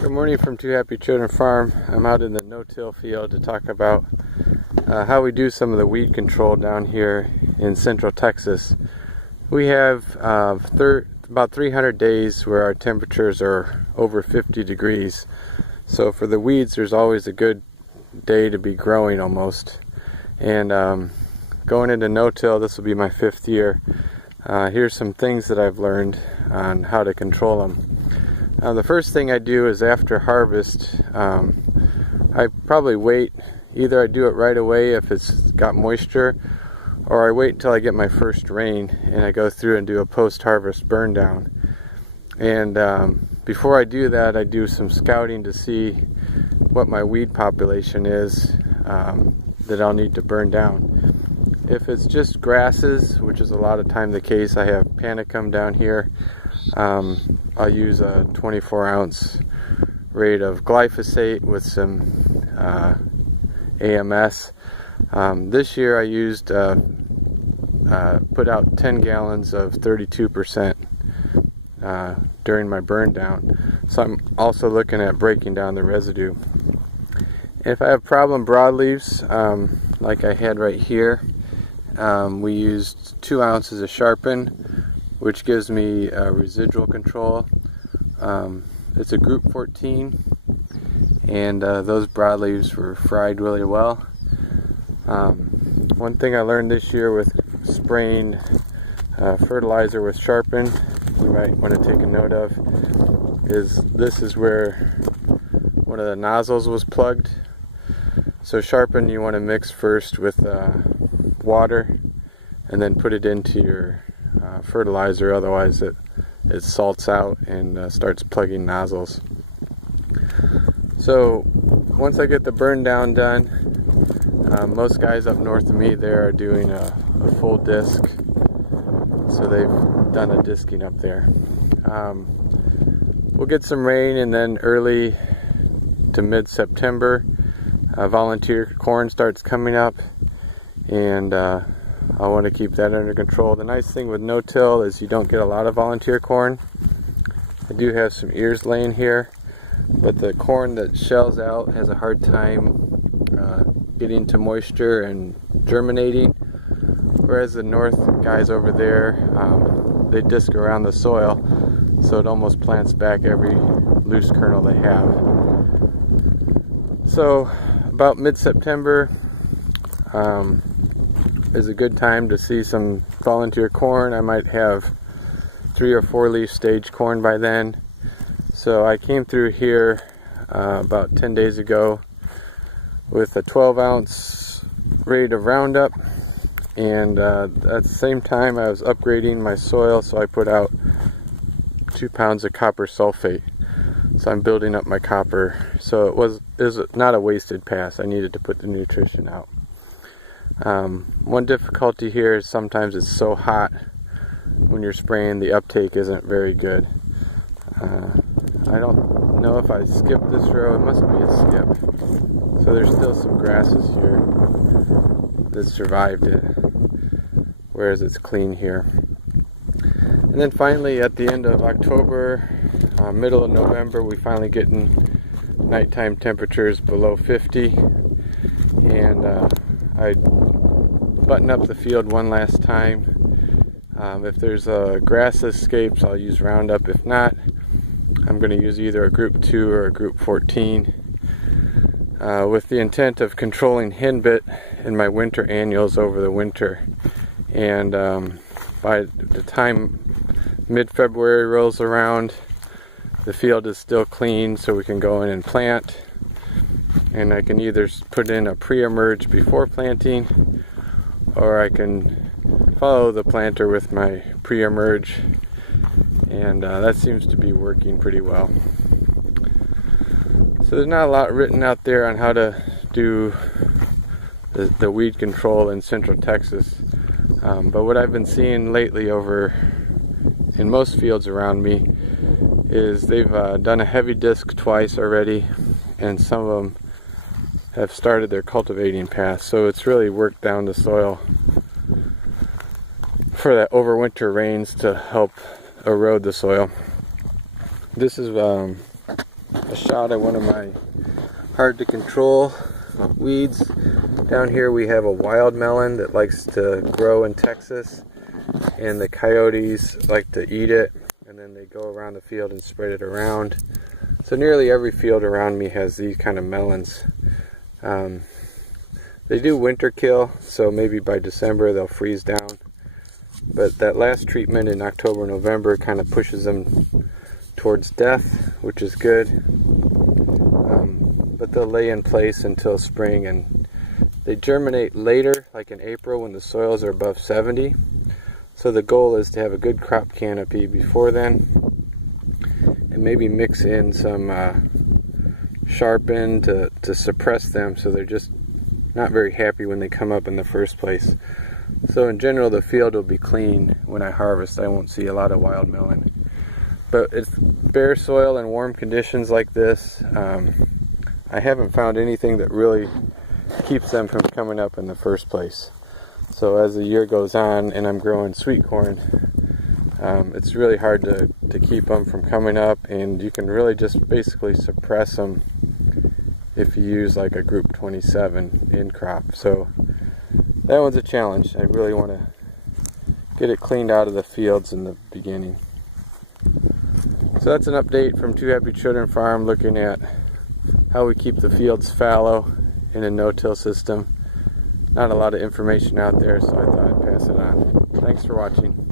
Good morning from Two Happy Children Farm. I'm out in the no-till field to talk about how we do some of the weed control down here in central Texas. We have about 300 days where our temperatures are over 50 degrees. So for the weeds, there's always a good day to be growing almost. And going into no-till, this will be my 5th year. Here's some things that I've learned on how to control them. The first thing I do is after harvest, I probably wait. Either I do it right away if it's got moisture, or I wait until I get my first rain and I go through and do a post-harvest burn down. And before I do that, I do some scouting to see what my weed population is that I'll need to burn down. If it's just grasses, which is a lot of time the case, I have panicum down here. I'll use a 24-ounce rate of glyphosate with some AMS. This year I used put out 10 gallons of 32% during my burn down. So I'm also looking at breaking down the residue. If I have problem broadleaves, like I had right here, we used 2 ounces of Sharpen, which gives me residual control. It's a group 14, and those broadleaves were fried really well. One thing I learned this year with spraying fertilizer with Sharpen, you might want to take a note of, is this is where one of the nozzles was plugged. So Sharpen you want to mix first with water and then put it into your fertilizer, otherwise it salts out and starts plugging nozzles. So once I get the burn down done, most guys up north of me there are doing a full disc, so they've done a disking up there. We'll get some rain, and then early to mid-September volunteer corn starts coming up, and I want to keep that under control. The nice thing with no-till is you don't get a lot of volunteer corn. I do have some ears laying here, but the corn that shells out has a hard time getting to moisture and germinating, whereas the north guys over there, they disc around the soil, so it almost plants back every loose kernel they have. So about mid-September is a good time to see some volunteer corn. I might have 3 or 4 leaf stage corn by then. So I came through here about 10 days ago with a 12-ounce rate of Roundup, and at the same time I was upgrading my soil, so I put out 2 pounds of copper sulfate. So I'm building up my copper. So it was not a wasted pass. I needed to put the nutrition out. One difficulty here is sometimes it's so hot when you're spraying, the uptake isn't very good. I don't know if I skipped this row. It must be a skip. So there's still some grasses here that survived it, whereas it's clean here. And then finally at the end of October, middle of November, we finally getting nighttime temperatures below 50, and I button up the field one last time. If there's grass escapes, I'll use Roundup. If not, I'm going to use either a group 2 or a group 14 with the intent of controlling henbit in my winter annuals over the winter. And by the time mid-February rolls around, the field is still clean, so we can go in and plant. And I can either put in a pre-emerge before planting, or I can follow the planter with my pre-emerge, and that seems to be working pretty well. So there's not a lot written out there on how to do the weed control in central Texas, but what I've been seeing lately over in most fields around me is they've done a heavy disc twice already, and some of them have started their cultivating path, so it's really worked down the soil for that overwinter rains to help erode the soil. This is a shot at one of my hard to control weeds. Down here we have a wild melon that likes to grow in Texas, and the coyotes like to eat it, and then they go around the field and spread it around. So nearly every field around me has these kind of melons. They do winter kill, so maybe by December they'll freeze down. But that last treatment in October, November kind of pushes them towards death, which is good. But they'll lay in place until spring, and they germinate later, like in April when the soils are above 70. So the goal is to have a good crop canopy before then, and maybe mix in some sharpen to suppress them, so they're just not very happy when they come up in the first place. So in general, the field will be clean when I harvest. I won't see a lot of wild melon. But it's bare soil and warm conditions like this. I haven't found anything that really keeps them from coming up in the first place. So as the year goes on and I'm growing sweet corn, it's really hard to keep them from coming up, and you can really just basically suppress them if you use like a Group 27 in crop. So that one's a challenge. I really want to get it cleaned out of the fields in the beginning. So that's an update from Two Happy Children Farm, looking at how we keep the fields fallow in a no-till system. Not a lot of information out there, so I thought I'd pass it on. Thanks for watching.